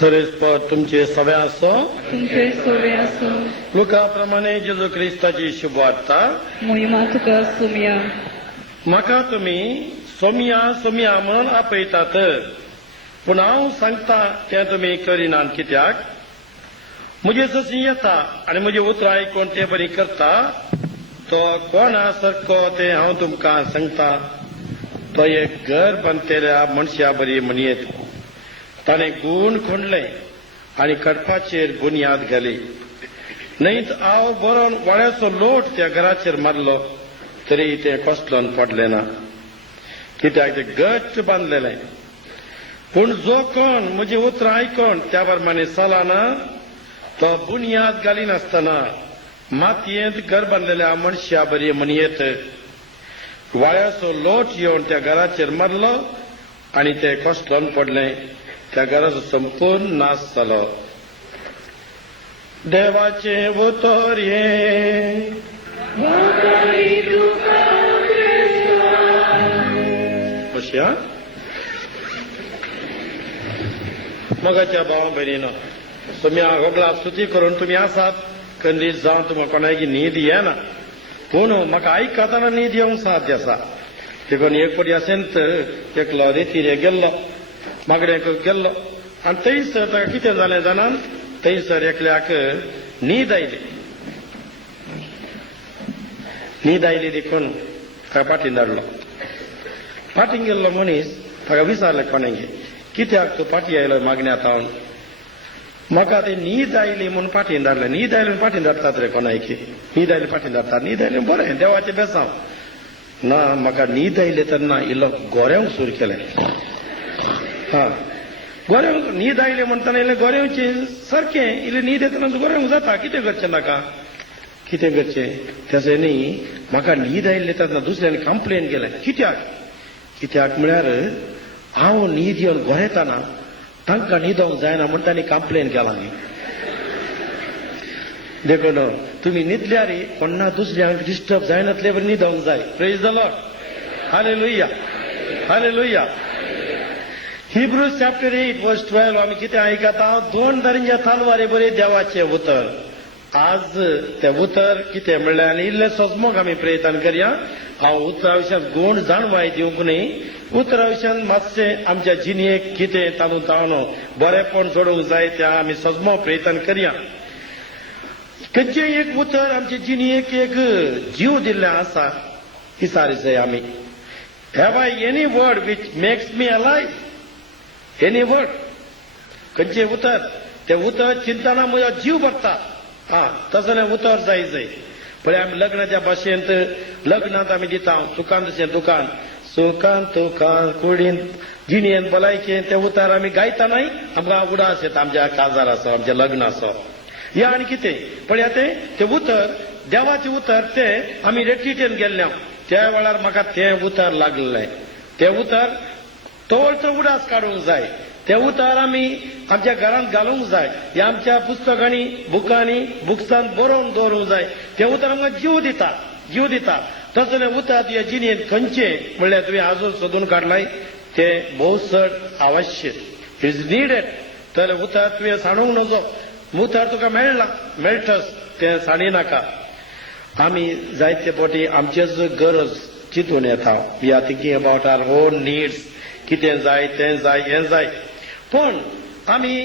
सर्वेस्पर तुमचे सवे असो. तुमचे सोवे असो. लुकाप्रमाणे जेजू क्रिस्ताची शुभवार्ता. मोहिमा तुका सोमया. म्हाका तुमी सोमया सोमया म्हणून आपयतात, पूण हांव सांगता तें तुमी करिनात. कित्याक म्हजे जशी येता आनी म्हजी उतरां आयकून ते बरी करता तो कोणा सारको ते हांव तुमकां सांगता. तो एक घर बांदलेल्या मनशा बरी म्हणयेत. ताणें गूण खणलें आनी कडपाचेर बुनयाद घाली. न्हयत हांव बरोवन वाळ्याचो लोट त्या घराचेर मारलो तरी तें कसलोन पडलें ना, कित्याक तें घट्ट बांदलेलें. पूण जो कोण म्हजी उतरां आयकोन त्या प्रमाणे चलना तो बुनयाद घालिनासतना मातयेंत घर बांदलेल्या मनशा बरी म्हणयेत. वाळ्याचो लोट येवन त्या घराचेर मारलो आनी तें कसलोन पडलें. त्या घराचो संपूर्ण नाश जालो. देवाचे उतर हे. अशा मगाच्या भावा भयणीनो, तुमी होगला स्तुती करून तुमी आसात. खंडीत जावन तुमकां कोणाकी न्हीद येना, पूण म्हाका आयकताना न्हीद येवंक साध्य आसा. देखून एक फावटी अशेंच एकलो रेतीर गेल्लो, मागड्याक गेल्लो आनी थंयसर ताका कितें जालें जाणान, थंयसर एकल्याक न्हीद आयली. न्हीद आयली देखून ताका फाटीं धाडलो. फाटीं गेल्लो मनीस ताका विचारलें कोणागे, कित्याक तूं फाटीं आयलो मागण्या तावन? म्हाका ती न्हीद आयली म्हूण फाटीं धाडलें. न्हीद आयली म्हूण फाटीं धाडटात रे कोणायकी? न्हीद आयली फाटीं धाडटात. न्हीद आयली बरें, देवाचें बेसांव ना. म्हाका न्हीद आयली तेन्ना इल्लो गोऱ्यांक सूर केलें. गोऱ्यांक न्हीद आयली म्हणटाना इल्लें गोऱ्यांचें सारकें. इल्लें न्हीद येतना गोऱ्यांक जाता. कितें करचें नाका, कितें करचें तेचें न्ही. म्हाका न्हीद आयली तेन्ना दुसऱ्यान कंप्लेन केलें. कित्याक म्हळ्यार हांव न्हीद येवन गोरेताना तांकां न्हिदोंक जायना म्हूण तांणी कंप्लेन केला न्ही. देखून तुमी न्हिदल्यार कोणा दुसऱ्यांक डिस्टर्ब जायनातले बरें न्हिदोंक जाय. Praise the Lord. Hallelujah, hallelujah. Hebrews chapter 8 वर्स 12 आमी कितें आयकता? दोन दरेच्या तालवारे बरे देवाचे उतर. आज ते उतर कितें म्हणलें आनी इल्लें सजमोग आमी प्रयत्न करया. हांव उतरा विशयान गूण जाणवाय दिवंक न्ही, उतरा विशयान मातशें आमच्या जिणेक कितें तातूंत तावनो बरेंपण सोडूंक जाय तें आमी सजमो प्रयत्न करया. खंयचें एक उतर आमचे जिणेक एक जीव दिल्लें आसा विचारी जाय आमी. Have I any word which makes me alive? Any word? खंयचें उतर? तें उतर चिंतना म्हजो जीव भरता. तसलें उतर जाय. पण आमी लग्नाच्या भाशेंत लग्नांत आमी दिता सुखान तशें दुखान, सुखान तुखान कुडीन जिणेन भलायकेन तें उतर आमी गायता न्हय. आमकां उडास येता आमच्या काजार आसो, आमचें लग्न आसो. हे आनी कितें पण तें उतर देवाचें उतर तें आमी रेटीटेन गेल्ले. त्या वेळार म्हाका तें उतर लागलें. तें उतर तो उडास काडूंक जाय. तें उतर आमी आमच्या घरांत घालूंक जाय. हे आमच्या पुस्तकांनी बुक्सान बरोवन दवरूंक जाय. तें उतर आमकां जीव दिता. तसलें उतर तुज्या जिणेंत खंयचें म्हणल्यार तुवें आजून सोदून काडलाय तें भोव चड आवश्यक इज निडेड. तर उतर तुवें साणूंक नजो. उतर तुका मेळटस तें साणिनाका. आमी जायते फावटी आमचेच गरज चिंतून येता. We are thinking about our own needs. कितें जाय तें जाय हें जाय. पूण आमी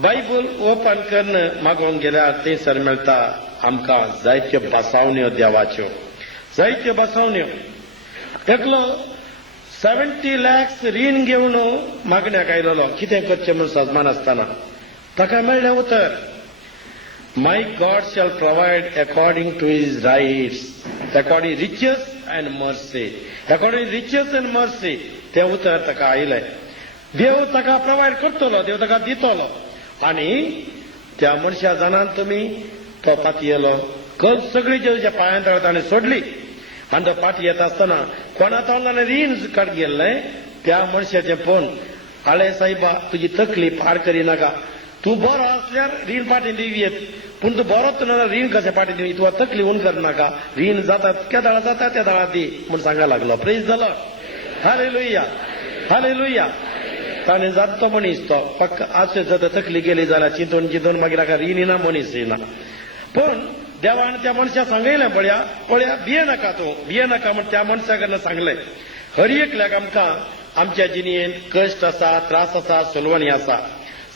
बायबल ओपन करून मागोवंक गेल्यार थंयसर मेळटा आमकां जायत्यो बासावण्यो देवाच्यो. जायत्यो बासावण्यो. एकलो 70 lakhs रीण घेवन मागण्याक आयलोलो. कितें करचें म्हूण सजमान आसतना ताका मेळ्ळें उतर, my God shall provide according to his rights, according riches and mercy. According riches and mercy तें उतर ताका आयलें. देव ताका प्रोवायड करतलो, देव ताका दितलो. आनी त्या मनशा जाणान तुमी तो पाती येलो. कल सगळी जेच्या पांयां तळा ताणें सोडली आनी तो पाटी येता आसतना कोणा तोंडान रीण काड गेल्लें त्या मनशाचें पळोवन, आळे सायबा तुजी तकली पाड करिनाका. तूं बरो आसल्यार रीण पाटी दिवयेत, पूण तूं बरोच ना रीण कशें पाटी दिवं? तुका तकली उण करनाका. रीण जाता त्या दाळा जाता त्या दाळा दी म्हूण सांगा लागलो. Praise the Lord. Hallelujah, hallelujah. ताणें जाता तो मनीस तो पक्क आशे जर तकली गेली जाल्यार चिंतून चिंतून मागीर हाका रिनिना मनीस येना. पण देवान त्या मनशाक सांगयलें पळया भिये नाका म्हण त्या मनशा कडल्यान सांगलें. हर एकल्याक आमकां आमच्या जिणेंत कश्ट आसा, त्रास आसा, सुलवणी आसा.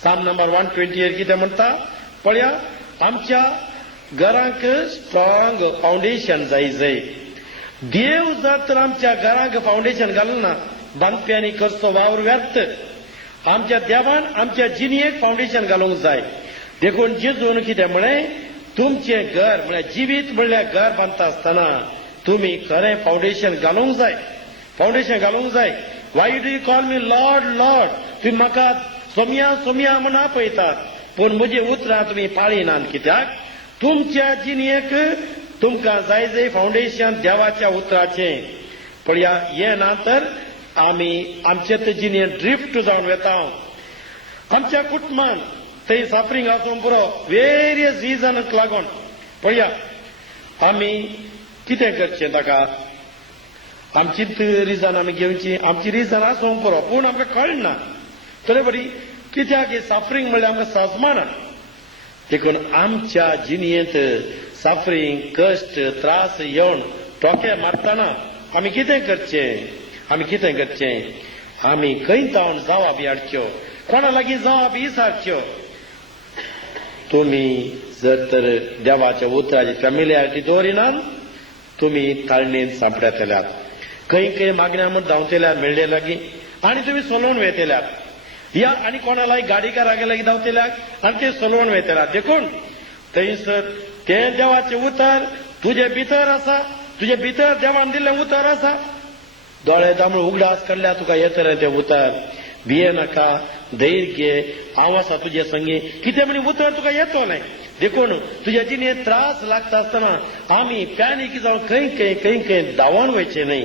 साम नंबर 128 कितें म्हणटा पळया, आमच्या घरांक स्ट्रॉंग फाउंडेशन जाय. देव जर तर आमच्या घरांक फाउंडेशन घालूं ना, बांदप्यांनी करचो वावर व्यर्थ. आमच्या देवान आमच्या जिणेक फाउंडेशन घालूंक जाय. देखून जेजून कितें म्हळें, तुमचें घर म्हळ्यार जिवीत म्हणल्यार घर बांदता आसतना तुमी खरें फाउंडेशन घालूंक जाय. Why do you call me Lord Lord? तुम्ही म्हाका सोमया म्हण आपयतात, पूण म्हजी उतरां तुमी पाळिनात. कित्याक? तुमच्या जिणेक तुमकां जाय फाउंडेशन देवाच्या उतराचें. पळया, हें ना तर आमी आमचे जिणेंत ड्रिफ्ट जावन वेता. आमच्या कुटुंबान थंय सफरींग आसूं पुरो वेरियस रिजनाक लागून. पळया, आमी कितें करचें ताका? आमचीच रिजन आमी घेवची, आमची रिजन आसूं पुरो, पूण आमकां कळना. तरी बरी कित्याक हे सफरींग म्हणल्यार आमकां सजमाना. देखून आमच्या जिणेंत सफरींग, कश्ट, त्रास येवन टोके मारतना आमी कितें करचें? आमी खंय जावन जबाब हाडच्यो, कोणा लागीं जबाब विचारच्यो. तुमी जर तर देवाच्या उतराची फॅमिलियारिटी दवरिनात, तुमी ताळणेंत सांपड्यातल्यात. खंय मागण्या म्हूण धांवतल्यात मेळ्ळे लागीं आनी तुमी सोलोवन वयतल्यात. या आनी कोणा लागीं गाडीकारागे लागीं धांवतल्यात आनी ते सोलोवन वयतल्यात. देखून थंयसर तें देवाचें उतर तुजे भितर आसा, तुजे भितर देवान दिल्लें उतर आसा. दोळे दामूळ उगडास काडल्यार तुका येतलें तें उतर. भिये नाका, धैर्य घे, हांव आसा तुजे संगी. कितें म्हणी उतर तुका येतलें. देखून तुज्या जिणेंत त्रास लागता आसतना आमी पॅनीक जावन खंय धांवोन वयचें न्हय.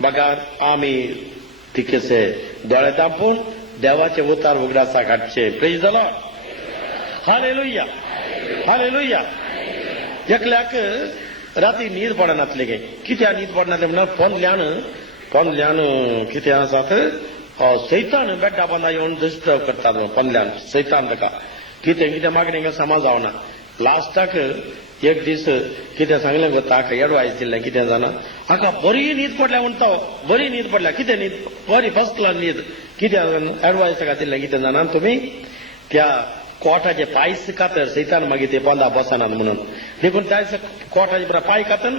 बगार आमी तिकेसे दोळे धांपून देवाचे उतार उगडासाक हाडचे. Praise the Lord. Hallelujah, hallelujah. एकल्याक राती न्हीद पडनातले गे. कित्याक न्हीद पडनातले म्हणल्यार पोंदल्यान कितें आसात, सैतान बेड्डा बांदा येवन डिस्टर्ब करतात. पोंदल्यान सैतान ताका कितें मागणें समज जावना. लास्टाक एक दीस कितें सांगलें गो, ताका एडवायस दिलें. कितें जाणा, हाका बरी न्हीद पडल्या म्हणटा, बरी न्हीद पडल्या. कितें न्हीद? बरी फर्स्ट क्लास न्हीद. कितें एडवायस ताका दिलें, कितें जाणा तुमी, त्या कोर्टाचे पायस कातर सैतान मागीर ते पोंदा बसनात म्हणून. देखून त्या कोर्टाचे पुरा पाय कातन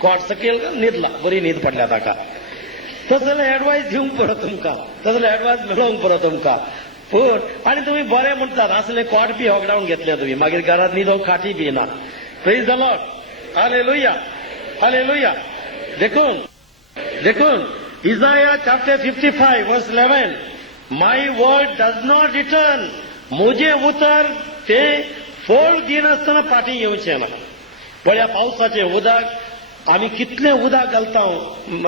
कोर्ट सकयल न्हिदला, बरी न्हीद पडल्या ताका. तसले एडवायस दिवंक पुरो तुमकां, तसले एडवायस मेळोवंक पुरो तुमकां. पूण आनी तुमी बरें म्हणटात, असले कोर्ट बी होगडावन घेतले तुमी, मागीर घरांत न्हिदोवंक खाटी बी ना. Praise the Lord. Hallelujah, hallelujah. देखून इसाया चॅप्टर 55 वर्स 11, माय वर्ड डज नॉट रिटर्न. म्हजें उतर तें फळ दिनासतना फाटीं येवचें ना. पळया, पावसाचें उदक आमी कितलें उदक घालता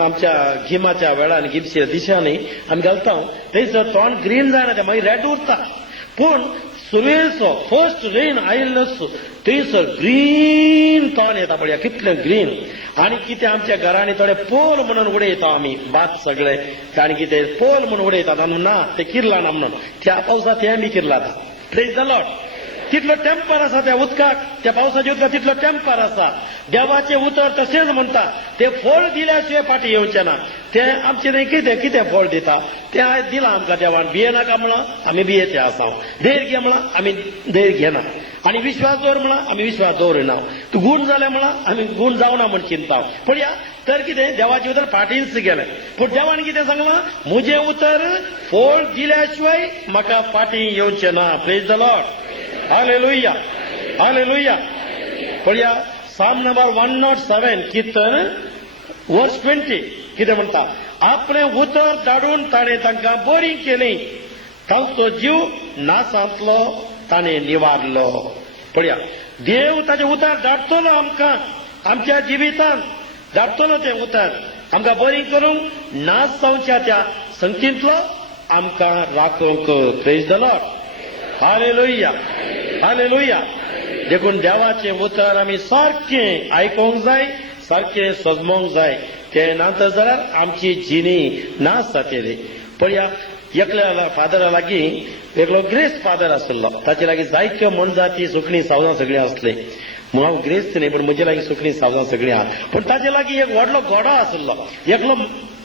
आमच्या गिमाच्या वेळान, गिमच्या दिसांनी आमी घालता, थंयसर तोंड ग्रीन जायना, तें मागीर रेड उरता. पूण सुरवेचो फर्स्ट रेन आयिल्लो थंयसर ग्रीन तोंड येता. पळया कितलें ग्रीन. आनी कितें आमच्या घरांनी थोडे पोल म्हणून उडयता आमी, भात सगळे आनी कितें पोल म्हणून उडयतात. आनी ना, ते किरला ना म्हणून त्या पावसांत हें बी किरलाता. Praise the Lord. तितलो टेम्पर आसा त्या उदकाक, त्या पावसाच्या उदकाक तितलो टेम्पर आसा. देवाचें उतर तशेंच म्हणटा, ते फळ दिल्या शिवाय फाटीं येवचें ना. ते आमचे न्हय कितें फळ दिता तें आयज दिलां आमकां देवान. भिये नाका म्हणलां आमी भियेचे आसा. धैर्य घे म्हणलां आमी धैर्य घेना. आनी विश्वास दवर म्हणलां आमी विश्वास दवरिना. तूं गूण जालें म्हणलां आमी गूण जावना म्हण चिंता. पळया, तर कितें देवाचें उतर फाटींच गेलें. पूण देवान कितें सांगलां, म्हजें उतर फळ दिल्या शिवाय म्हाका फाटीं येवचें ना. Praise the Lord. Hallelujah, hallelujah. पळया, साम नंबर 107 कीर्तन वर्स 20 कितें म्हणटा, आपलें उतर धाडून ताणें तांकां बरी केली, तांचो जीव नासांतलो ताणें निवारलो. पळया, देव ताचें उतर धाडटलो आमकां, आमच्या जिवितांत धाडटलो तें उतर आमकां बरी करूंक, नास जावच्या त्या संगतींतलो आमकां राखूंक. Praise the Lord. Hallelujah, hallelujah. देखून देवाचें उतर आमी सारकें आयकोंक जाय, सारकें सजमोंक जाय. ते नातर जाल्यार आमची जिणी नास जातली. पळया, एकल्या फादरा लागी वेगळो ग्रेस फादर आसलो, ताचे लागीं जायत्यो मनजाती सुकणी सावजां सगळीं असले. हांव ग्रेस्त न्ही, पण म्हजे लागीं सुकणी सावजां सगळीं आहा. पण ताचे लागीं एक व्हडलो घोडो आसलो. एकलो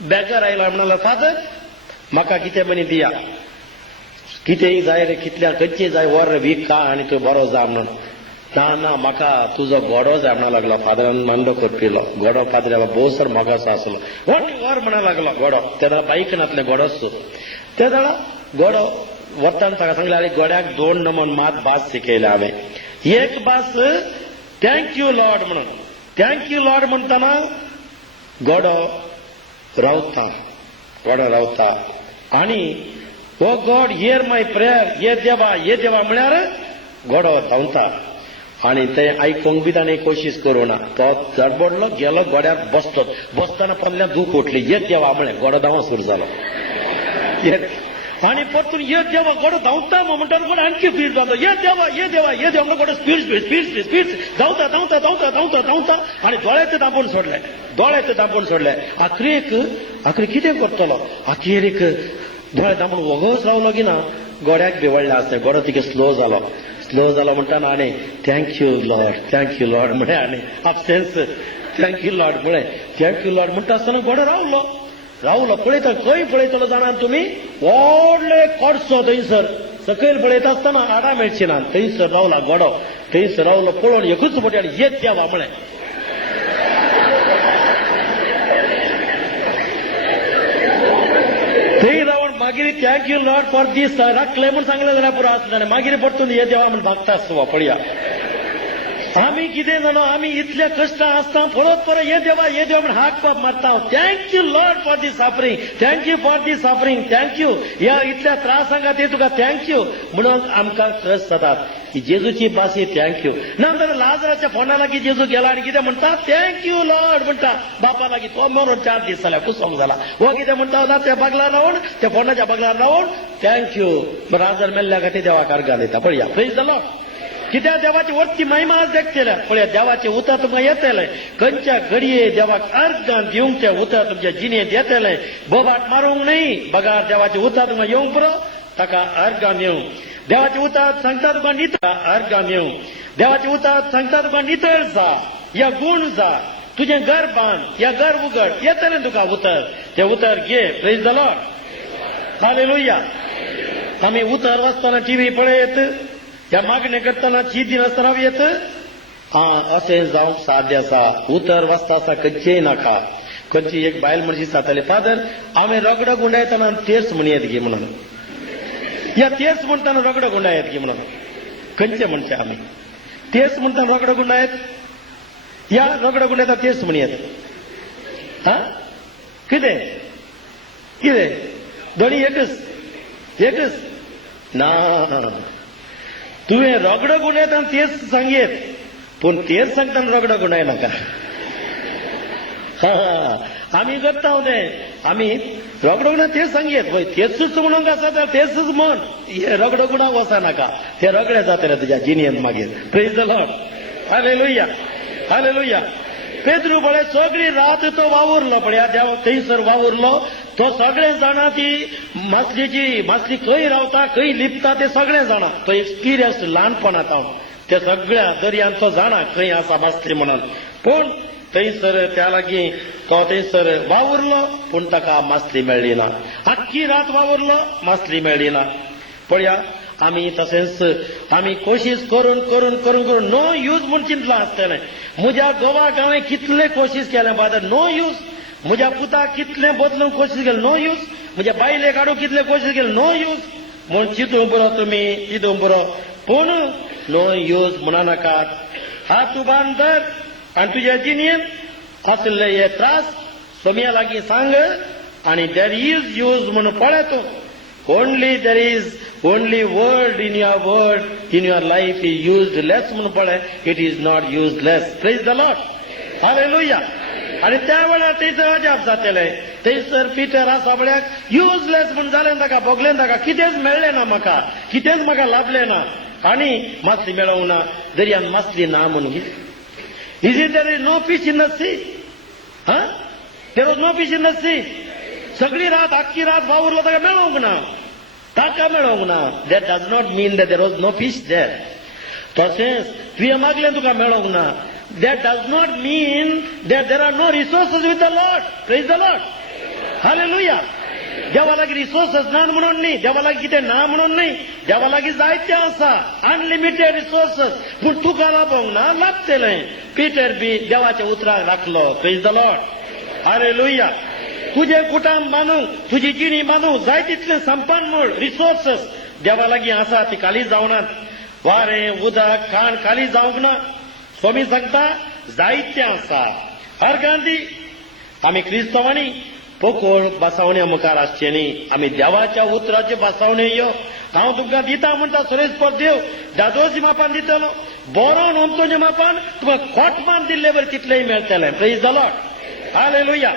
बॅगर आयलो म्हणलो, फादर म्हाका कितें मनी दिया, कितेंय जाय रे, कितल्या खंयचेय जाय वर वीक खा आनी तूं बरो जा म्हणून. ना म्हाका तुजो घोडो जाय म्हणा लागलो. फादरान मांडो करपिलो. घोडो फादरा भोवसर मोगाचो आसलो. वर म्हणा लागलो घोडो. त्या दाडा बाईकनातले घोडोच. त्या दाडा घोडो वतान ताका सांगले, अरे घोड्याक 2 नमन मात भास शिकयले हांवें. एक भास थँक्यू लॉर्ड म्हणून. थँक्यू लॉर्ड म्हणटना घोडो रावता आनी ओ गॉड हियर माय प्रेयर, ये देवा म्हळ्यार घोडो धांवता. आनी ते आयकूंक बी ताणें कोशिश करूना. तो चडबडलो गेलो घोड्यार बसतना पडल्यान दूख उठली. ये देवा म्हळें, घोडो धांवो सुरू जालो. आनी परतून ये देवा घोडो धांवता म्हणटा घोडो आणखी स्पीड जालो. ये देवा म्हणून घोडो स्पीड धांवता आनी दोळ्याचे दांबून सोडले. आखरी कितें करतलो. आखेरीक दोळे दांबून वगोच रावलो की ना, घोड्याक बिवडले आसले. घोडो तिका स्लो जालो म्हणटाना आनी थँक्यू लॉर्ड म्हणे आनी आपसेन्स थँक्यू लॉर्ड म्हणटा आसतना घोडो रावलो. पळयता खंय पळयतलो जाणा तुमी, व्हडले कोडसो थंयसर सकयल पळयता आसतना आडा मेळची ना. थंयसर रावला घोडो. थंयसर रावलो पळोवन एकूच फावटी आनी येत देवा म्हळें. थंय रावन मागीर थँक्यू लॉर्ड फॉर दीस राखले म्हूण सांगले जाल्यार पुरो आसलें. मागीर परतून ये देवा म्हूण भागता आसता पळया. आमी कितें जाणो, आमी इतले कश्ट आसता पळोवप परत ये देवा म्हूण हाक पाप मारता. Thank you Lord for the suffering, thank you ह्या इतल्या त्रासां खातीर तुका थँक्यू म्हणून आमकां कश्ट जातात. ही जेजूची भास थँक्यू ना. लाजराच्या फोना लागीं जेजू गेला आनी कितें म्हणटा, थँक्यू लॉर्ड म्हणटा. बापा लागीं तो मरून 4 दीस जाल्या, कुसोंक जाला. हो कितें म्हणटा, त्या बगलार रावन, त्या फोनाच्या बगलार रावन थँक्यू. लाजर मेल्ल्या खातीर देवाक अर्घां दिता. पळया, प्रेज द लॉर्ड. कित्याक देवाची वरची महिमा आज देखतले. पळया, देवाचे उतर तुमकां येतले. खंयच्या घडये देवाक अर्घां दिवंक ते उतर तुमच्या जिणेंत येतले. बोबाट मारूंक न्ही. बगार देवाचे उतर तुमकां येवंक पुरो, ताका अर्घां दिवंक. देवाचे उतर सांगता तुका नितळ अर्घां दिवंक. देवाचे उतर सांगता तुका नितळ जा, या गूण जा, तुजें घर बांद, या घर उगड. येतलें तुका उतर. ते उतर घे. Praise the Lord. हालेलुया. आमी उतर वाचतना टीव्ही पळयत, ह्या मागणे करतना चीज नासतना येत. अशें जावंक साध्य आसा. उतर वाचता आसता खंयचेय नाका. खंयची एक बायल मनशी सांगताली, फादर हांवें रगडो गुंडायतना तेर्स म्हणयत गे म्हणून. या तेर्स म्हणटाना रगडो गुंडायत गे म्हणून. खंयचे म्हणचे आमी तेर्स म्हणटाना रगडो गुंडायत, या रगडो गुंडायता तेर्स म्हणयत. कितें दोनी एकच ना. तुवें रगडो गुंडायतना तेच सांगयत, पूण तेच सांगतना रगडो गुंडाय नाका. आमी करता आमी रगडो गुणा तेच सांगयत. पळय तेचूच म्हणूंक आसा तर तेचूच म्हण. हे रगडो गुणाक वचा नाका. ते रगडे जातले तुज्या जिणेंत मागीर. Praise the Lord. हालेलुया. पेद्रू पळय सगळी रात तो वावुरलो. पळया, देव थंयसर वावुरलो. तो सगळे जाणा ती मासली खंय रावता, खंय लिपता ते सगळे जाणा. तो एक्सपिरियन्स ल्हानपणांत ते सगळ्या दर्यान तो जाणा खंय आसा मासली म्हणून. पूण थंयसर त्या लागीं तो थंयसर वावुरलो, पूण ताका मासली मेळ्ळी ना. आख्खी रात वावुरलो, मासली मेळ्ळी ना. पळया, आमी तशेंच आमी कोशिश करून नो यूज म्हूण चिंतलां आसतलें. म्हज्या घोवाक हांवें कितले कोशिश केलें फादर, नो यूज. म्हज्या पुताक कितलें बदलूंक कोशिश केली, नो यूज. म्हज्या बायलेक हाडूंक कितले कोशिश केली, नो यूज. म्हूण चिंतूंक पुरो तुमी, चिंतूंक पुरो. पूण नो यूज म्हणा नाकात. हात उबारून धर आनी तुज्या जिणेंत असले हे त्रास सोम्या लागीं सांग आनी देर इज यूज म्हणून पळय तूं. Only there is only word in your life is useless म्हणून पळय. It is not useless. Praise the Lord. Hallelujah. आनी त्या वेळार थंयसर अजाप जातले. थंयसर पिटर आसा म्हळ्यार युजलेस म्हूण जालें ताका, भोगलें ताका. कितेंच मेळ्ळें ना म्हाका, कितेंच म्हाका लाभलें ना. आनी मासली मेळोंक ना. दर्यान मासली ना म्हणून. Is it there is no fish in the sea? There was no fish in the sea. सगळी रात आख्खी रात वावरलो ताका मेळोंक ना, ताका मेळोंक ना. That does not mean that there was no fish there. तशेंच तुवें मागलें तुका मेळोंक ना, that does not mean that there are no resources with the Lord. Praise the Lord. Hallelujah. देवा लागीं रिसोर्सेस ना म्हणून न्ही, देवा लागीं कितें ना म्हणून न्ही, देवा लागीं जायतें आसा, अनलिमिटेड रिसोर्सेस. पूण तुका लाभोंक ना, लाभतलें. पिटर बी देवाच्या उतराक लागलो. Praise the Lord. हालेलुया. तुजें कुटुंब बांदूंक, तुजी जिणी बांदूंक जाय तितलें संपन्न म्हण रिसोर्सेस देवा लागीं आसा, ती खाली जावनात. वारें, उदक, खाण खाली जावंक ना. स्वामी सांगता जायतें आसा. अर्गांदी आमी क्रिस्तवांनी पोकोळ बसावण्या मुखार आसचे न्ही, आमी देवाच्या उतराचे बसावणे यो. हांव तुमकां दिता म्हणटा सुरेस्पर देव दादोजी मापान दितलो. बरो नोंदोच्या मापान तुका खोटमान दिल्ले बरें तितलेंय मेळटलें. Praise the Lord. हालेलुया.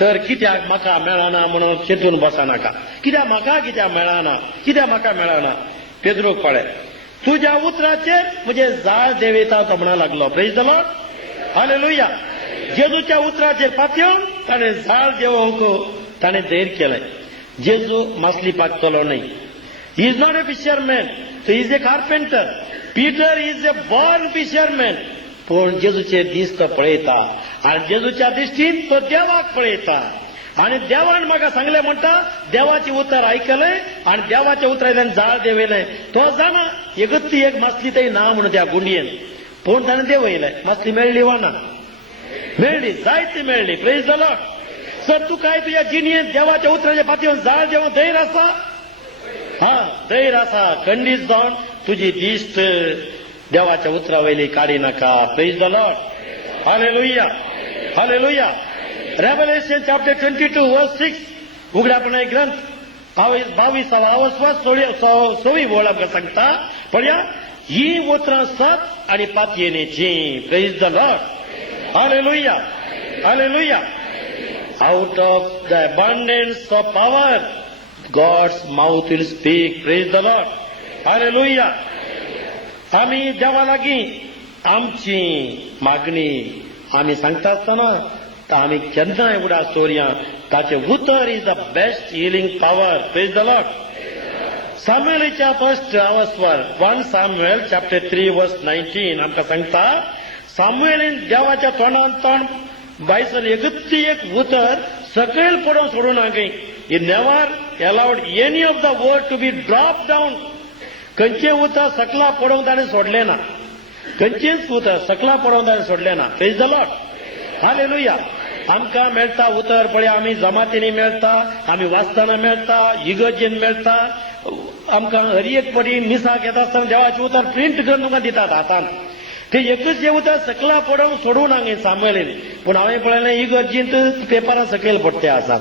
तर कित्याक म्हाका मेळना म्हणून चिंतून बसनाका. कित्याक म्हाका मेळना, कित्याक म्हाका मेळना. पेद्रूक पळय, तुज्या उतराचेर म्हजे जाळ देंवयता तो म्हणा लागलो. Praise the Lord. हालेलुया. जेजूच्या उतराचेर पातयेवन ताणें झाड देवोवंक ताणें धैर्य केलें. जेजू मासली पाकतलो न्ही. He is not a fisherman, he is a carpenter. Peter is a born fisherman. पूण जेजूचे दीस तो पळयता आनी जेजूच्या दिश्टीन तो देवाक पळयता. आनी देवान म्हाका सांगलें म्हणटा, देवाचें उतर आयकलें आनी देवाच्या उतरांतल्यान झाड देंवयलें. तो जाणा एकत्ती एक मासली थंय ना म्हणून त्या गुंडयेन. पूण ताणें देंवयलें. मासली मेळ्ळी वा ना? मेळ्ळी, जायती मेळ्ळी. Praise the Lord. सर तूं काय तुज्या जिणयेंत देवाच्या उतराच्या पातयेवन झाड देवून धैर्य आसा? धैर्य आसा. खंडीत जावन तुजी दिश्ट देवाच्या उतरा वयली काडी नाका. Praise the Lord. Hallelujah. Hallelujah. Revelation chapter 22 वर्स 6 उगड्यापणाय ग्रंथ 22 वळ आमकां सांगता. पळया, ही उतरां सत आनी पातयेनेची. Praise the Lord. Hallelujah. Hallelujah. Out of the abundance of power, God's mouth will speak. Praise the Lord. Hallelujah. आमी देवा लागीं आमची मागणी आमी सांगता आसतना आमी केन्नाय उगडा सोरया. ताचें उतर is the best healing power. Praise the Lord. सामुएलीच्या फर्स्ट अवस्वर 1 Samuel chapter 3 verse 19 आमकां सांगता, सामुएलीन देवाच्या तोंडान तोंड बायसल एकत्ती एक उतर सकयल पडोवन सोडूं ना गई. He never allowed any of the word to be drop down. खंयचें उतर सकला पडोवंक ताणें सोडलें ना. खंयचेंच उतर सकला पडोवंक ताणें सोडलें ना. Praise the Lord. हालेलुया. आमकां मेळटा उतर पळय, आमी जमातींनी मेळटा, आमी वाचतना मेळटा, इगर्जेन मेळटा. आमकां हर एक पटी मिसाक येता आसतना देवाचें उतर प्रिंट करून तुमकां दितात हातान. ते एकच जे उतर सकला पडोवन सोडूं ना गे सामुएलीन. पूण हांवें पळयलें इगर्जींत पेपरां सकयल पडटे आसात.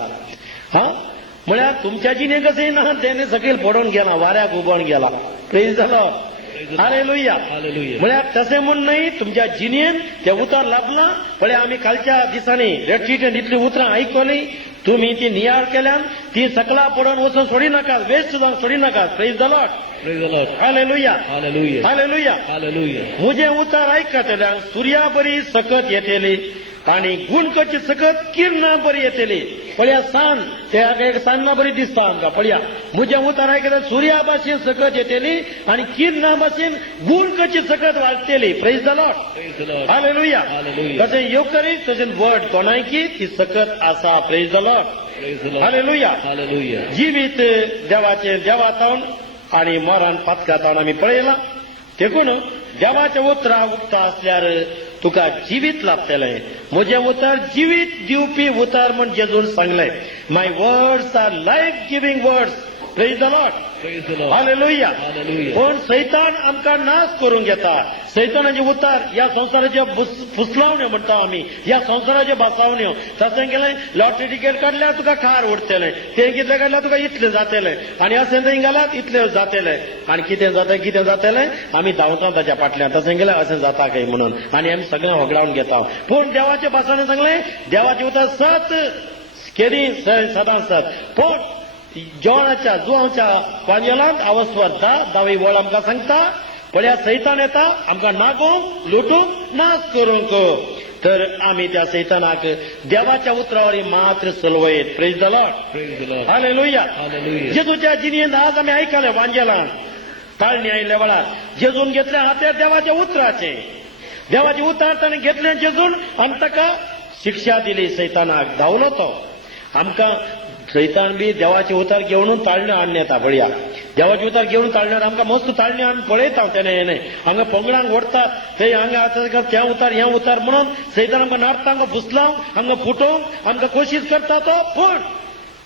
म्हळ्यार तुमच्या जिणेक कशें ना तेणे सकयल पडोवन गेला, वाऱ्याक उबोवन गेला. प्रेज जालो. हालेलुया. म्हळ्यार तशें म्हूण न्हय, तुमच्या जिणेन तें उतर लाभलां. पळय, आमी कालच्या दिसांनी रेट्रीटेंत इतलीं उतरां आयकलीं. तुमी ती नियाळ केल्यान ती सकला पडोवन वचून सोडी नाकात, वेस्ट जावन सोडी नाकात. Praise the Lord. Hallelujah. Hallelujah. Hallelujah. म्हजें उतर आयकतल्यान सुर्या बरी सकत येतली आनी गुणकची सकत किरणां बरी येतली. पळया, सान ते सान्नां बरी दिसता आमकां. पळया, म्हजें उतर आयकतल्यान सुर्या भाशेन सकत येतली आनी किरणां भाशेन गुणकची सकत वाडटली. Praise the Lord. हालेलुया. तशें येवकरीत तशें वर्ड कोणायकी ती सकत आसा. Praise the Lord. हालेलुया. जिवीत देवाचें देवातावन आनी मरण पातकातावन आमी पळयलां. देखून देवाच्या उतरां उगता आसल्यार तुका जिवीत लाभतलें. म्हजें उतर जिवीत दिवपी उतर म्हण जेजून सांगलें. My words are life giving words. Praise the Lord. Hallelujah. पूण सैतान आमकां नाश करूंक येता. सैतानाचे उतर ह्या संवसाराच्यो फुसलावण्यो म्हणटा आमी, ह्या संवसाराच्यो बासावण्यो. तशें केलें, लॉटरी तिकेट काडल्यार तुका कार उरतलें, तें कितलें काडल्यार तुका इतलें जातलें, आनी अशें थंय घालात इतलें जातलें. आनी कितें जातलें आमी धांवता ताच्या फाटल्यान. तशें केलें अशें जाता काय म्हणून आनी आमी सगळें होगडावन घेता. पूण देवाच्या भासांनी सांगलें, देवाचें उतर सत केदी सदां सत. पूण जोनाच्या जुवांच्या पांजेलांत अवस्वर 10 वळ आमकां सांगता, पळया, सैतान येता आमकां नागोवंक, लुटूंक, नाश करूंक. तर आम्ही त्या सैतानाक देवाच्या उतरावरी मात्र चलवयत. Praise the Lord. Praise the Lord. Hallelujah. Hallelujah. जेजूच्या जिनेंत आज आम्ही ऐकले वांजेलान ताळणी आयिल्ल्या वेळार जेजून घेतले हाते देवाच्या उतराचे. देवाचे उतार ताणें घेतले जेजून आनी ताका शिक्षा दिली सैतानाक. धांवलो तो. आमकां सैतान बी देवाचे उतार घेवन ताळण्यो हाडून येता. पळया देवाचे उतार घेवन ताळण्यार आमकां मस्त ताळण्यो आमी पळयता तेणे हेणे हांगा पंगडांक ओडतात ते हांगा आतां त्या उतार हे उतार म्हणून सैतान आमकां नाडटा हांगा फुसलाव हांगा फुटोवंक आमकां कोशीश करता तो. पूण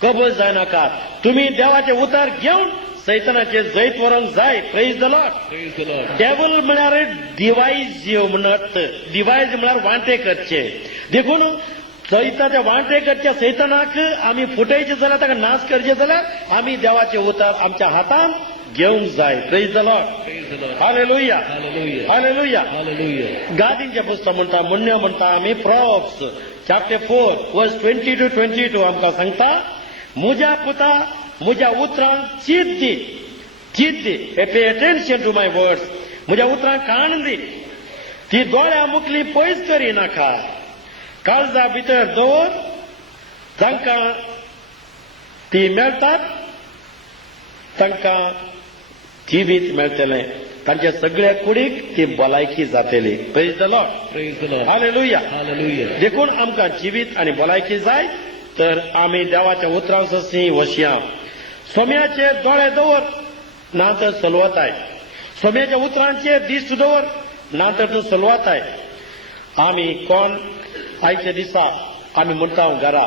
कबूल जायनाकात. तुमी देवाचे उतार घेवन सैतानाचे जैत व्हरोंक जाय. Praise the Lord. Praise the Lord. डेव्हल म्हळ्यार डिवायज म्हणत. डिवायज म्हळ्यार वांटे करचे. देखून सैताच्या वांटे करच्या सैतानाक आमी फुटयचे जाल्यार ताका नाश करचे जाल्यार आमी देवाचे उतार आमच्या हातान घेवंक जाय. Praise the Lord. Praise the Lord. Hallelujah. Hallelujah. Hallelujah. Hallelujah. गादींचे पुस्तक म्हणटा म्हणण्यो म्हणटा आमी प्रॉब्स चॅप्टर 4 वर्स 20 to 22 आमकां सांगता म्हज्या पुता म्हज्या उतरांक चीत दी. चीत दी. Pay attention to my words. म्हज्या उतरांक कान दी. ती दोळ्या मुखली पयस करिनाका. काळजा भितर दवर तांकां ती मेळटात तांकां जिवीत मेळटलें. तांचे सगळ्या कुडीक ती भलायकी जातली. Praise the Lord. Praise the Lord. Hallelujah. Hallelujah. देखून आमकां जिवीत आनी भलायकी जाय तर आमी देवाच्या उतरां ससी वशया. सोम्याचे दोळे दवर ना तर सलवताय. सोम्याच्या उतरांचे दिश्ट दवर ना तर तूं सलवताय. आमी कोण आयच्या दिसा आमी म्हणटा घरा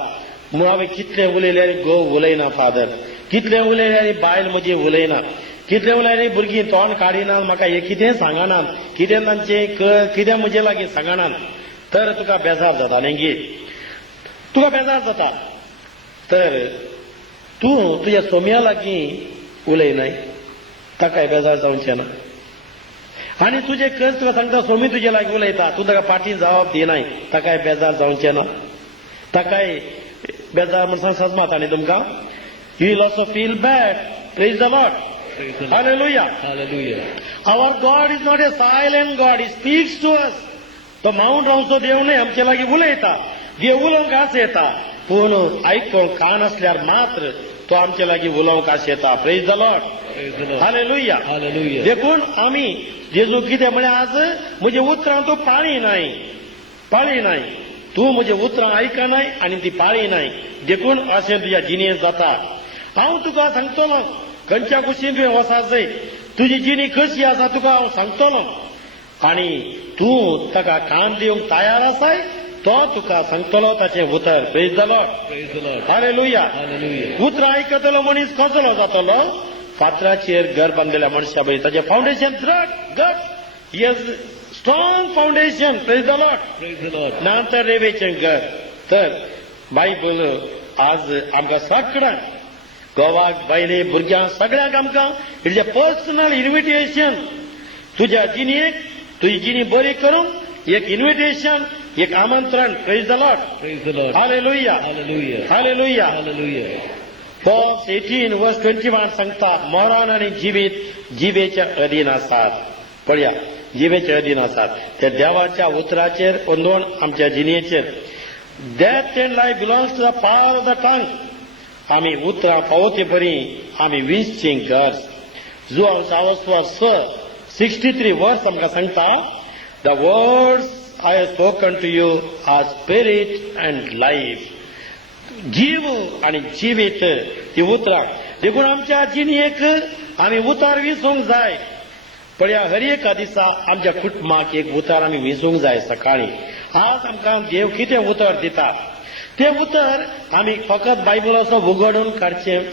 म्हूण हांवें कितलें उलयल्यार घोव उलयना फादर. कितलें उलयल्यार बायल म्हजी उलयना. कितलें उलयल्यार भुरगीं तोंड काडिनात म्हाका हे कितें सांगनात. कितें तांचे कितें म्हजे लागीं सांगनात. तर तुका बेजार जाता न्ही. तुका बेजार जाता तर तूं तुज्या सोम्या लागीं उलयनाय ताकाय बेजार जावचें ना. आनी तुजे खंयच तुका सांगता सोमी तुजे लागीं उलयता तूं ताका पाटीन जबाब दिनाय ताकाय बेजार जावचें ना. ताकाय बेजार म्हण सांगता न्ही तुमकां. You will also feel bad. Praise the Lord. Praise the Lord. Hallelujah. Hallelujah. Our God is not a silent God. He speaks to us. तो मावून रावचो देव न्हय आमचे लागीं उलयता. देव उलोवंक आस येता पूण आयकोंक कान आसल्यार मात्र तो आमचे लागीं उलोवंक आस येता. Praise the Lord. Praise the Lord. Hallelujah. Hallelujah. देखून आमी जेजू कितें म्हळें आज म्हजे उतरां तूं पाळी नाय. पाळी नाय. तूं म्हजे उतरां आयकनाय आनी ती पाळी नाय. देखून अशें तुज्या जिणेंत जाता. हांव तुका सांगतलो खंयच्या कुशीन तुवें वसात जंय तुजी जिणी कशी आसा तुका हांव सांगतलो आनी तूं ताका कान दिवंक तयार आसाय तो तुका सांगतलो ताचें उतर. Praise the Lord. Praise the Lord. Hallelujah. Hallelujah. उतरां आयकतलो मनीस कसलो जातलो. फातराचेर घर बांदलेल्या मनशा पळय ताचें फावंडेशन घट. Yes strong foundation. Praise the Lord. Praise the Lord. नांतर रेवेचें घर. तर बायबल आज आमकां सगळ्यांक गोवाक बायले भुरग्यांक सगळ्यांक आमकां इट्स ए पर्सनल इन्विटेशन. तुज्या जिणेक तुजी जिणी बरी करूंक एक इन्विटेशन एक आमंत्रण. Praise the Lord. Praise the Lord. Hallelujah. Hallelujah. Hallelujah. Hallelujah. Proverbs 18 verse 21 सांगता मरण आनी जिवीत जिवेच्या अधीन आसात. पळया जिवेच्या अधीन आसात. त्या देवाच्या उतराचेर ओंदोन आमच्या जिणेचेर. Death and life belongs to the power of the tongue. आमी उतरां पावोवचे बरी आमी वीसची गर्स. जुआंव सावस्वार 63 वर्स आमकां सांगता the words I have spoken to you are spirit and life. जीव आणि जिवीत ही उतरां. देखून आमच्या जिणेक आमी उतार विसरूंक जाय. पळया हर एका दिसा आमच्या कुटुंबाक एक उतार आमी विसरूंक जाय. सकाळी आज आमकां देव कितें उतर दिता ते उतर आमी फकत बायबल असो उगडून काडचें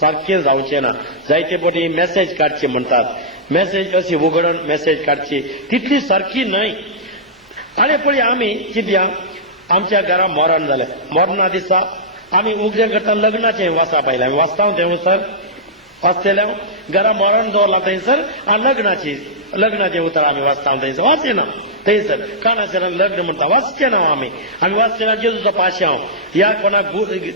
सारकें जावचें ना. जायते फावटी मॅसेज काडचे म्हणटात. मॅसेज अशी उगडून मॅसेज काडची तितली सारकी न्हय. आनी पळय आमी कित्याक आमच्या घरा मरण जालें. मरणा दिसा आमी उगडें करता लग्नाचें वाचप आयलें. आमी वाचता तें सर वाचलेल्या घरा मरण दवरला थंयसर आनी लग्नाचे उतर आमी वाचता थंयसर वाचचे ना थंयसर कानासरान लग्न म्हणटा वाचचे ना आमी वाचलेला जेजूचो पाशांव ह्या कोणाक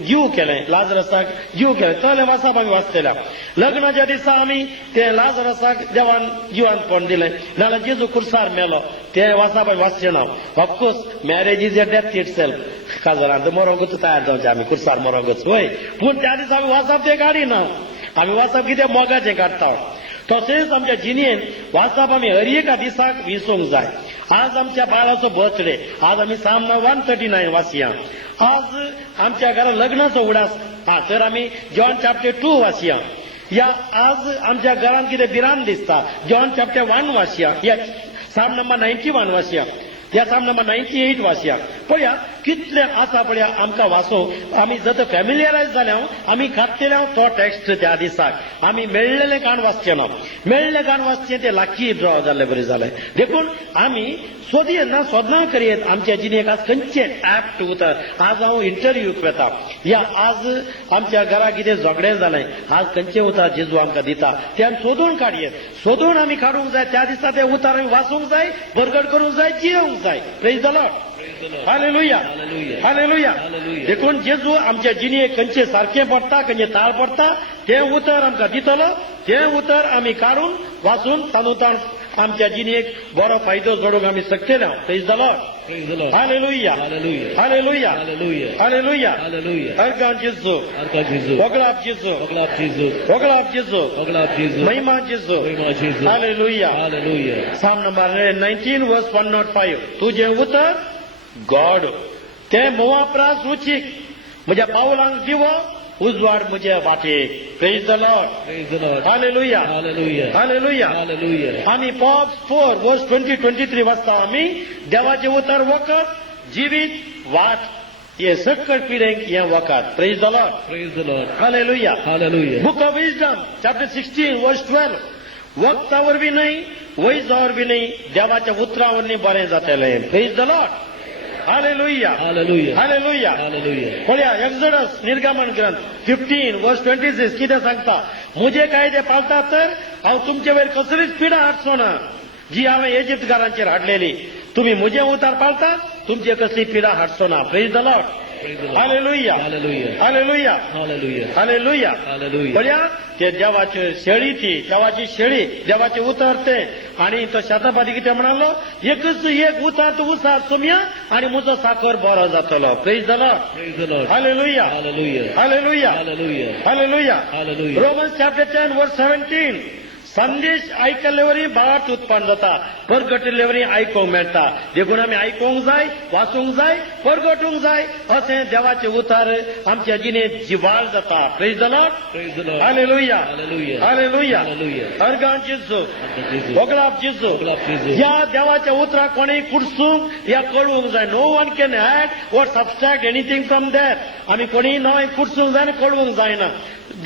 जीव केलें लाजरसाक जीव केलें तले वाचप आमी वाचलेल्या लग्नाच्या दिसा आमी ते लाजरसाक देवान जिवांतपण दिलें नाल्यार जेजू कुर्सार मेलो ते वाचप आमी वाचचे ना of course marriage is a death itself काजरांत मरोंकूच तयार जावचे आमी कुर्सार मरोंकूच वय पूण त्या दिसा आमी वाचप ते काडी ना आमी वाचप कितें मोगाचें काडटा तशेंच आमच्या जिणेन वाचप आमी हर एका दिसाक विसरूंक जाय आज आमच्या बाळाचो बर्थडे आज आमी साम 139 वाचया आज आमच्या घरा लग्नाचो उडास तर आमी जॉन चॅप्टर 2 वाचया या आज आमच्या घरांत कितें बिरान दिसता जॉन चॅप्टर 1 वाचया या साम नंबर 91 वाचया या साम नंबर 98 वाचया पळया कितले आसा पळया आमकां वाचूंक आमी जत फॅमिलियरायज जाल्या आमी खातलेल्या तो टेक्स्ट त्या दिसाक आमी मेळ्ळेलें काण वाचचें ना मेळ्ळें काण वाचचें तें लाकी ड्रॉ जाल्लें बरें जालें देखून आमी सोदना करीत आमच्या जिणेक आज खंयचे ऍक्ट उतर आज हांव इंटरव्यूक वता या आज आमच्या घरा कितें झगडें जालें आज खंयचे उतर जेजू आमकां दिता ते आमी सोदून काडयेत सोदून आमी काडूंक जाय त्या दिसा ते उतर आमी वाचूंक जाय बरगड करूंक जाय जियोंक जाय praise the Lord hallelujah hallelujah देखून जेजू आमच्या जिणेक खंयचे सारखें पडटा खंयचे ताळ पडटा तें उतर आमकां दितलो तें उतर आमी काडून वाचून तातूंत आमच्या जिणेक बरो फायदो जोडूंक आमी शकतले praise the Lord hallelujah hallelujah hallelujah organ जेजू वगळाप जेजू वगळाप जेजू महिमा जेजू हालेलुया साम नंबर 19 वर्स 105 तुजें उतर गॉड ते मोवाप्रास रुचीक म्हज्या पावलांक दिवो उजवाड म्हज्या वाटेक praise the Lord hallelujah hallelujah आनी पॉप्स 4 वर्स 20-23 वाचता आमी देवाचें उतर वखद जिवीत वाट हे सकट पिढेक हे वखद praise the Lord hallelujah book of wisdom chapter 16 वर्स 12 वखदा वरवीं न्हय वैजा वरवीं न्हय देवाच्या उतरा वरवीं बरें जातलें praise the Lord hallelujah hallelujah पळया एक्झोडस निर्गमन ग्रंथ 15 वर्स 26 कितें सांगता म्हजे कायदे पाळटात तर हांव तुमचे वयर कसलीच पिडा हाडचो ना जी हांवें इजिप्तकारांचेर हाडलेली तुमी म्हजें उतार पाळटा तुमचे कसली पिडा हाडचो ना praise the Lord hallelujah hallelujah hallelujah पळया ते देवाची शेळी ती देवाची शेळी देवाचे उतर ते आणि तो शतापती कितें म्हणालो एकच एक उतर तूं उसार सुमया आणि म्हजो साकर बरो जातलो praise the Lord hallelujah hallelujah hallelujah Romans chapter 10 वर्स 17 संदेश आयकल्लेवरी बाट उत्पन्न जाता परगटिल्लेवरी आयकूंक मेळटा देखून आमी आयकूंक जाय वाचूंक जाय परगटूंक जाय अशें देवाचे उतार आमच्या जिणेंत जिवाळ जाता praise the Lord hallelujah hallelujah organ जेजू वगळाप जेजू ह्या देवाच्या उतराक कोणेय कुडसूंक या कळूंक जाय no one can add or subtract anything from that आमी कोणीय नवें कुडसूंक जाय आनी कळूंक जायना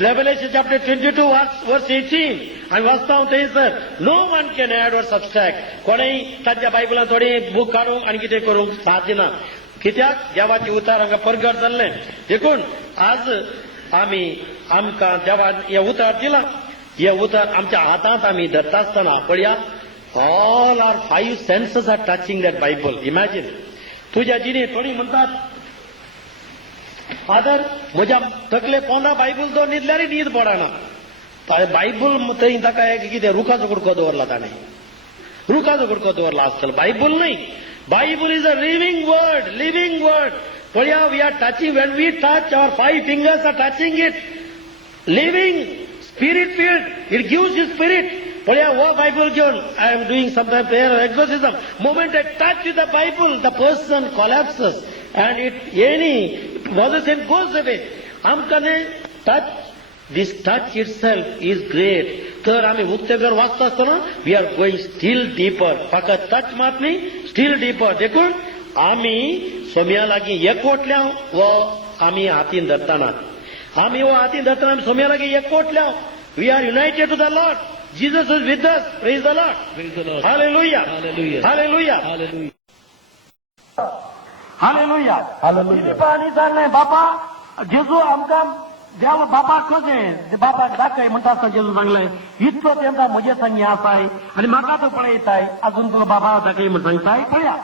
Revelation chapter 22 verse 18 आमी वाचता थंयसर no one can add or subtract कोणेय ताच्या बायबलांत थोडी बूक काडूंक आनी कितें करूंक साध्य ना कित्याक देवाचें उतार हांगा परगट जाल्लें देखून आज आमकां देवान हें उतार दिलां हें उतार आमच्या हातांत आमी धरता आसतना पळया all are 5 senses are touching that Bible imagine तुज्या जिणेंत थोडी म्हणटात फादर म्हज्या तकले पोंदा बायबल दवर न्हिदल्यारय न्हीद पडना बायबल थंय ताका कितें रुखाचो कुडको दवरला ताणें रुखाचो कुडको दवरला आसतलो बायबल न्हय Bible is a living word पळया we are touching when we touch our 5 fingers are touching it living spirit field it gives you spirit पळया हो बायबल घेवन I am doing sometime prayer exorcism moment I touch with the Bible the person collapses and any possession goes away आमकां this touch itself is great तर आमी उक्तेगर वाचता आसतना we are going still deeper फकत touch मात न्ही steel deeper देखून आमी सोम्या लागीं एकवटल्या वो आमी हातीन धरतना आमी वो हातीन धरतना आमी सोम्या लागीं एकवटल्या we are united to the Lord Jesus is with us praise the Lord hallelujah hallelujah hallelujah hallelujah पाणी सांगलें बापा जेजू आमकां देव बापा खोजे बापा दाखय म्हणटा आसता जेजू सांगलें इतलो तेंका म्हजे सांगी आसाय आनी म्हाका तो पळयताय अजून तुका बाबा दाखय म्हण सांगताय पळया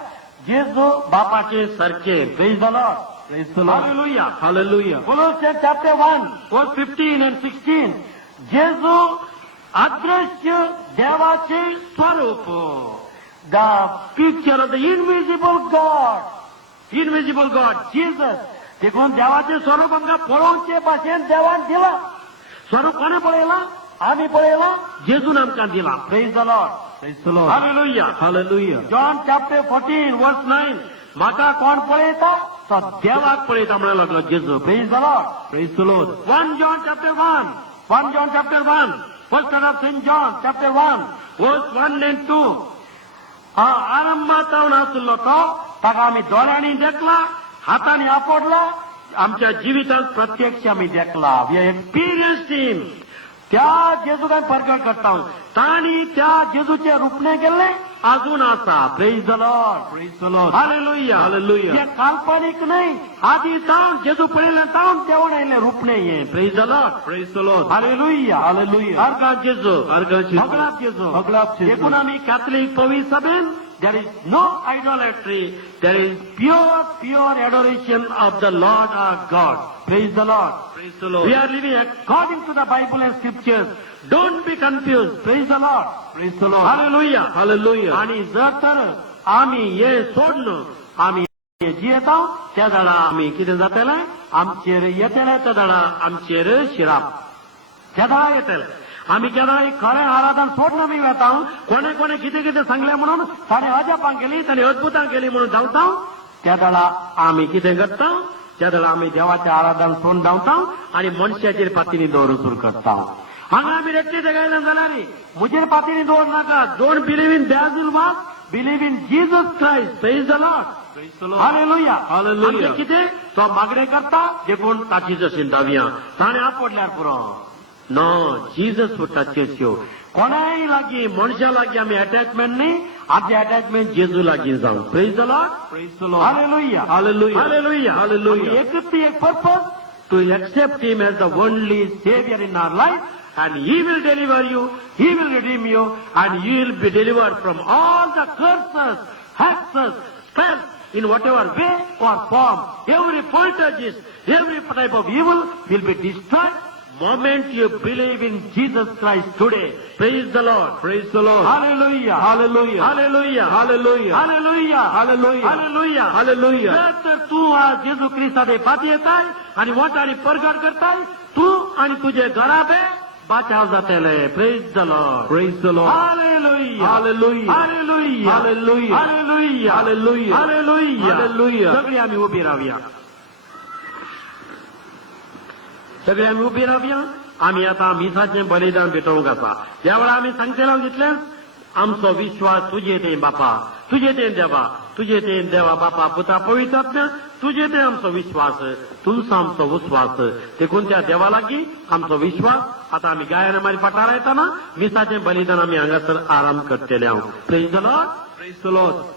जेजू बापाचे सारखे praise the Lord praise the Lord hallelujah hallelujah Colossians chapter 1 verse 15 and 16 जेजू अदृश्य देवाचे स्वरूप the picture of the invisible God Jesus देखून देवाचे स्वरूप आमकां पळोवचे भाशेन देवान दिला स्वरूप कोणे पळयला आमी पळयला जेजून आमकां दिला praise the Lord hallelujah hallelujah John chapter 14 वर्स 9 म्हाका कोण पळयता तो देवाक पळयता म्हणून लागलो जेजू praise the Lord 1 John chapter 1 first of Saint John chapter 1 verse 1 and 2 आरंभात जावन आसलो तो ताका आमी दोळ्यांनी देखला हातांनी आपडला आमच्या जिवितांत प्रत्यक्ष आमी देखला वी एक्सपिरियन्स्ड हिम त्या जेजूक आमी परगट करता ताणी त्या जेजूचे रूपणे केल्ले अजून आसा praise the Lord hallelujah hallelujah हे काल्पनीक न्हय आदी जावन जेजू पळयले जावन देवण आयले रूपणे हे praise the Lord hallelujah hallelujah अर्गांत जेजू भगलाप जेजू देखून आमी कॅथलीक पवित्र सभेन there is no idolatry, there is pure adoration of the Lord our God. Praise the Lord. We are living according to the Bible and scriptures. Don't be confused. Praise the Lord. Hallelujah. Hallelujah. आणि जर तर आम्ही हे सोडणं आम्ही जियेता त्या दाडा आम्ही कितें जातले आमचेर येतले त्या दाडा आमचेर शिराप त्या दाडा येतले आम्ही केन्नाय खरें आराधन सोडून आमी वेता कोणे कोणे कितें कितें सांगलें म्हणून ताणें अजापां केली ताणें अद्भुतां केली म्हणून धांवता त्या दाडा आमी कितें करता त्या दाडा आमी देवाचें आराधन सोडून धांवता आनी मनशाचेर पातीनी दवरून सुरू करता हांगा आमी रेट्टी तेगायल्यान जाल्यार म्हजेर पातीनी दवर नाका डोंट बिलीव इन दॅजुलवास believe in Jesus Christ praise the Lord hallelujah hallelujah कितें तो मागणें करता देखून ताची जशीं धावया ताणें आपडल्यार पुरो know Jesus would touch you कोणाय लागीं मनशा लागीं आमी अटॅचमेंट न्ही आमचें अटॅचमेंट जेजू लागीं जावं praise the Lord hallelujah hallelujah hallelujah hallelujah एकच एक purpose to accept him as the only saviour in our life and he will deliver you, he will redeem you, and you will be delivered from all the curses, hexes, spells in whatever way or form. Every poltergeist, every type of evil will be destroyed moment you believe in Jesus Christ today. Praise the Lord. Praise the Lord. Hallelujah. Hallelujah. Hallelujah. Hallelujah. Hallelujah. Hallelujah. Hallelujah. Hallelujah. तर तू आज येशू ख्रिस्ताचे पाती येताय आणि वाटारी परगार करताय तू आणि तुझे घराबे बाचाव जातले praise the Lord praise the Lord hallelujah hallelujah hallelujah hallelujah hallelujah hallelujah hallelujah hallelujah सगळे आम्ही उभी राहूया सगळे आम्ही उभी राहूया आम्ही आता मिसाचें बलिदान भेटोवंक आसा त्या वेळा आमी सांगतले दितले आमचो विश्वास तुजे ते बापा तुजे ते देवा बापा पुता पवित्रात्म्या तुजे ते आमचो विश्वास तुमचो आमचो विश्वास देखून त्या देवा लागीं आमचो विश्वास आता आमी गायन मारी पठार येताना मिसाचें बलिदान आमी हांगासर आराम करतले हांव praise the Lord praise the Lord